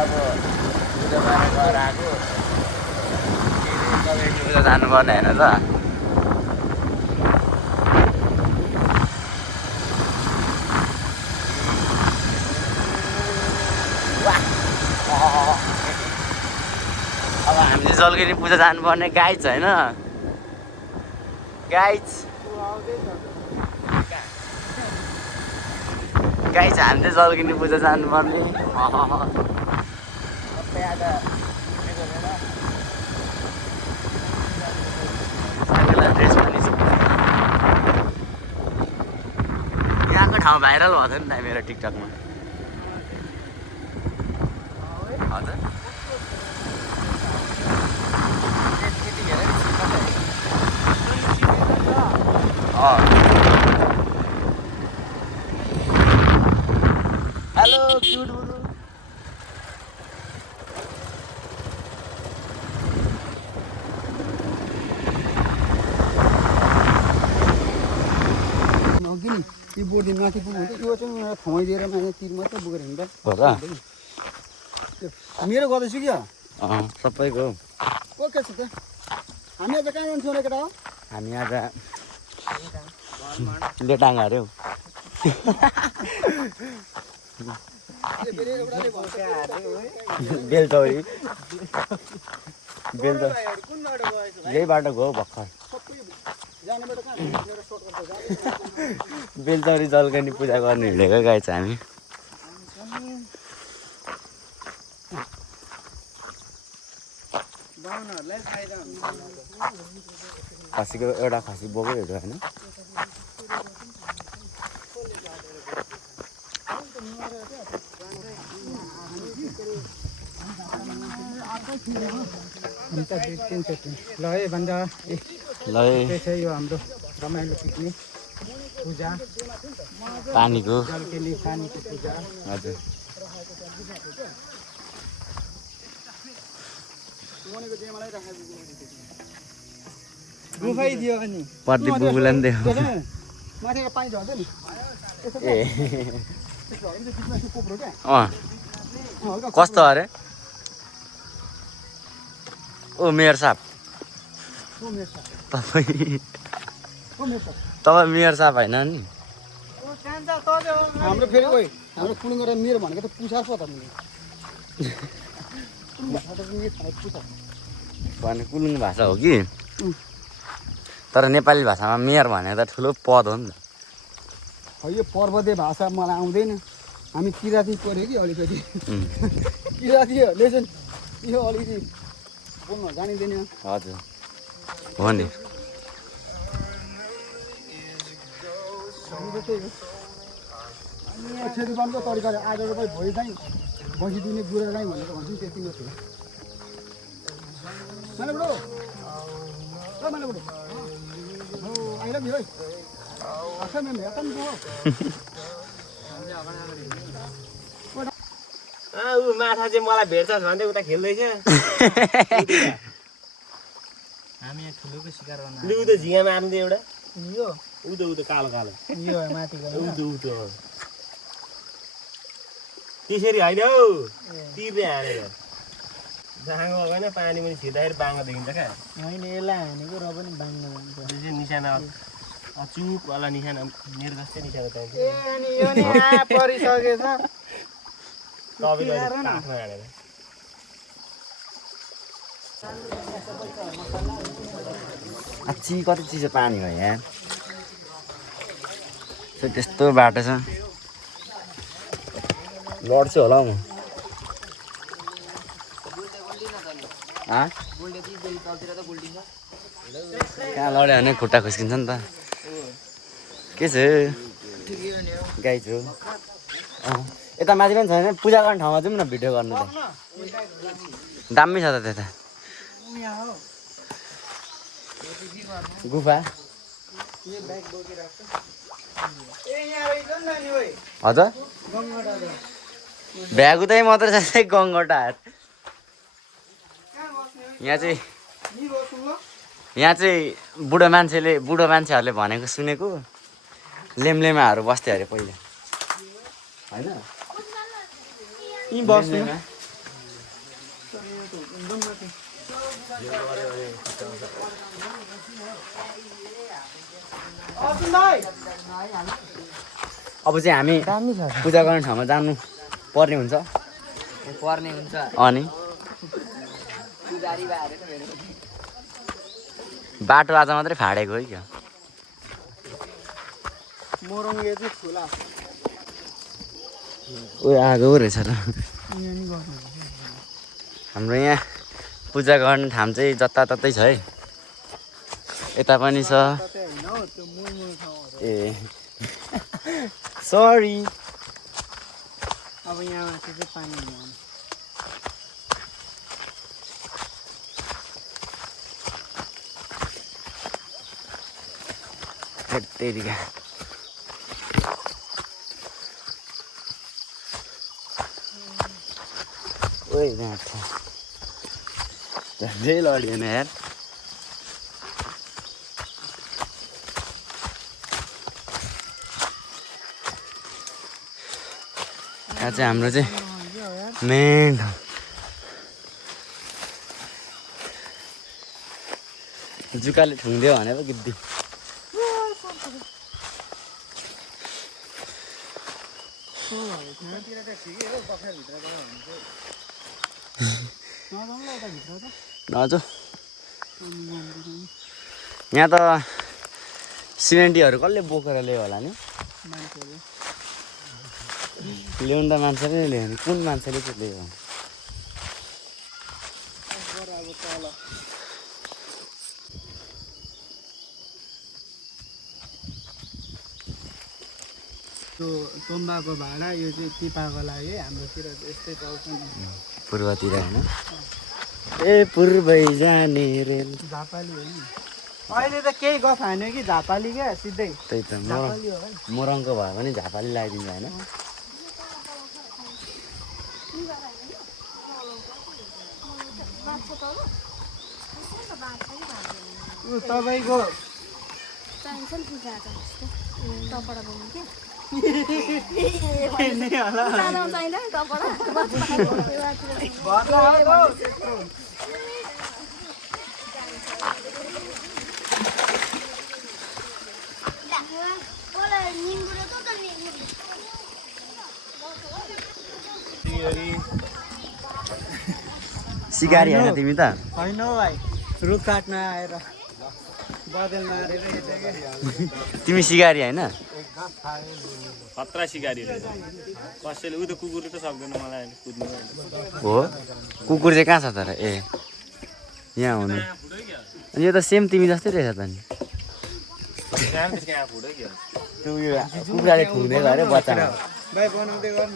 अब पूजा गरेर गएर आएको पूजा जानुपर्ने होइन त अब हामीले जलगिरी पूजा जानुपर्ने गाइज होइन गाइज हामीले जलगिरी पूजा जानुपर्ने ड्रेस पनि छ यहाँको ठाउँ भाइरल भएको थियो नि त मेरो टिकटकमा हजुर हेलो क्युट बुरु यो बोर्डिङ माथि पुग्नु हुन्छ यो चाहिँ मलाई थमाइदिएर माथि तिर मात्रै बोकेर हिँड्दा हो र मेरो गर्दैछु क्या सबैको ओके छ त हामी आज कहाँ जान्छौँ रे केटा हो हामी आज लेटाङ्गा अरे हौ बेलचौरी यही बाटो गयो भर्खर बेलचौरी जलगनी पूजा गर्नु हिँडेको गाई छ हामी खसीको एउटा खसी बोकेको होइन ल है भन्दा ल यो हाम्रो रमाइलो पिकनिक पूजा पानीको जलकेली पानीको पूजा हजुर गुफाइ दियो अनि प्रदीप बुबुलाई पनि दियो माथिको पानी झर्छ नि ए कस्तो अरे ओ मेयर साहब तपाईँ मेयर साहब होइन नि हाम्रो फेरि ओइ हाम्रो कुलिङ गरेर मेरो भनेको त पुछा पो त भने कुलुङ भाषा हो कि तर नेपाली भाषामा मेयर भनेको त ठुलो पद हो नि त यो पर्वतीय भाषा मलाई आउँदैन हामी किराती पऱ्यो कि अलिकति किरातीहरूले चाहिँ यो अलिकति बोल्न जानिँदैन हजुर हो नि खेतीपानीको तरिकाले आज रोपाइ भोलि चाहिँ बसिदिने बुढा राई भनेर भन्छु त्यति मात्रै माने बुढो माने बुढो आइला नि है अच्छा मैं हेर्दा नि ऊ माछा चाहिँ मलाई भेट्छ भन्दै उता खेल्दैछ हामी यहाँ ठुलोको शिकार गर्न लु त झिँगा मार्नु एउटा यो उतो कालो कालो यो माथिको उतो त्यसरी होइन हौ तिर्ने हानेर जाँगो होइन पानी पनि छिर्दाखेरि बाङ्गो देखिन्छ क्या होइन यसलाई हानेको र पनि बाङ्गो जान्छ निशाना अचुक वाला निशाना मेरो जस्तै निशाना चाहिन्छ परिसकेछ तपाईँले आफ्नो हानेर अच्छी कति चिसो पानी हो यहाँ त्यस्तो बाटो छ लड्छु होला हौ म कहाँ लड्यो भने खुट्टा खुस्किन्छ नि त के छ गाई छु यता माथि पनि छैन पूजा गर्ने ठाउँमा जाउँ न भिडियो गर्नु त दामी छ त त्यता गुफा हजुर भ्यागु चाहिँ मात्रै छ गङ्गटार यहाँ चाहिँ बुढो मान्छेहरूले भनेको सुनेको लेमलेमाहरू बस्थ्यो अरे पहिला होइन यहीँ बस्नु अब चाहिँ हामी पूजा गर्ने ठाउँमा जानु पर्ने हुन्छ अनि बाटो आज मात्रै फाडेको है क्या मोरङ्गे चाहिँ ठुला उयो आगो रहेछ र हाम्रो यहाँ पूजा गर्ने ठाउँ चाहिँ जताततै छ है यता पनि छ ए सरी अब यहाँ माथि चाहिँ पानी हुनु तेरिका ओए झन्डै लडिएन यार यहाँ चाहिँ हाम्रो चाहिँ मेन जुकाले ठुङ्दियो भने पो गिद्दी नजो यहाँ त सिमेन्टीहरू कसले बोकेर ल्यायो होला नि ल्याउनु त मान्छेले ल्यायो नि कुन मान्छेले चाहिँ ल्यायो त्यो तोम्बाको भाडा यो चाहिँ टिपाको लागि हाम्रोतिर यस्तै पाउँछ नि पूर्वतिर होइन ए पूर्वै जाने रेल झापाली हो नि अहिले त केही गफ हान्यो कि झापाली क्या सिधै त्यही त मोरङको भयो भने झापाली लगाइदिन्छ होइन तपाईँको सिकारी होइन तिमी त होइन हौ भाइ रुख काट्न आएर बदल मारेर तिमी सिकारी होइन खतरा सिकारी रहेछ कसैले उ त कुकुरले त सक्दैन मलाई कुद्नु हो कुकुर चाहिँ कहाँ छ तर ए यहाँ हुनु अनि यो त सेम तिमी जस्तै रहेछ त नि त्यो उयो कुखुराले ठुङ्दै गयो अरे बच्चामा भाइ बनाउँदै गर्न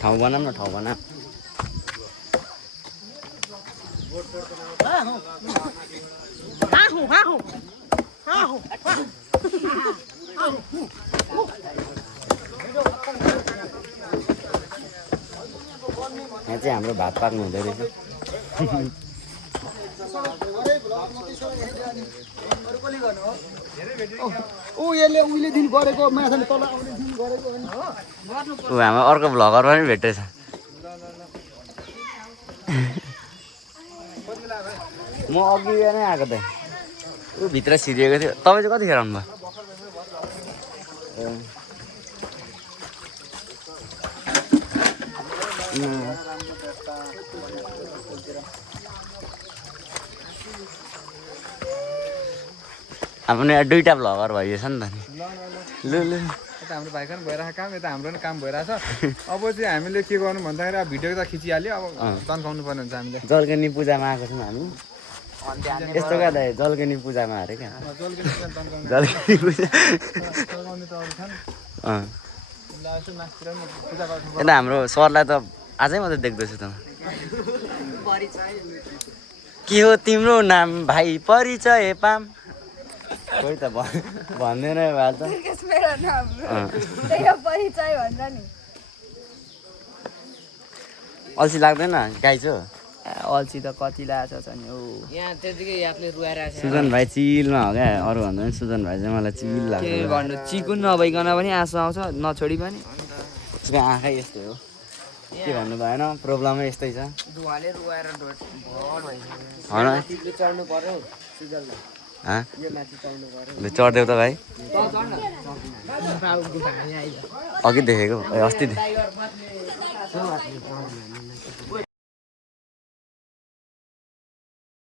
ठाउँ बनाऊँ न ठाउँ बनाऊ यहाँ चाहिँ हाम्रो भात पाक्नु हुँदै रहेछ ऊ यसले उहिले दिन गरेको माछाले तल आउने दिन गरेको होइन ऊ हाम्रो अर्को भ्लगर पनि भेटेछ म अघि नै आएको त ऊ भित्र सिरिएको थियो तपाईँ चाहिँ कतिखेर आउनुभयो आफ्नो यहाँ दुईवटा भ्लगर भइएछ नि त नि लु लु यता हाम्रो भाइको पनि भइरहेको काम यता हाम्रो पनि काम भइरहेछ अब चाहिँ हामीले के गर्नु भन्दाखेरि अब भिडियो त खिचिहाल्यो अब तन्काउनु पर्ने हुन्छ हामीले जलकनी पूजामा आएको छौँ हामी यस्तो क्या दाइ जलकनी पूजामा अरे क्या जलकनी पूजा यता हाम्रो सरलाई त आजै मात्रै देख्दैछु त के हो तिम्रो नाम भाइ परिचय पाम कोही त भन्दैन भए त अल्छी लाग्दैन गाई छ अल्छी त कति लागेको छ नि हो यहाँ त्यतिकै यादले रुवाएर सुजन भाइ चिलमा हो क्या अरू भन्दा पनि सुजन भाइ चाहिँ मलाई चिल लाग्छ के भन्नु चिकुन नभइकन पनि आँसु आउँछ नछोडी पनि उसको आँखै यस्तै हो के भन्नु भएन प्रब्लमै यस्तै छ धुवाले रुवाएर भर भइसक्यो होइन तिमीले चढ्नु पर्यो सुजलले यो माथि चढ्नु पर्यो ल चढ्देऊ त भाइ बाबु गुफा यहाँ आइज अघि देखेको ए अस्ति टाइगर बस्ने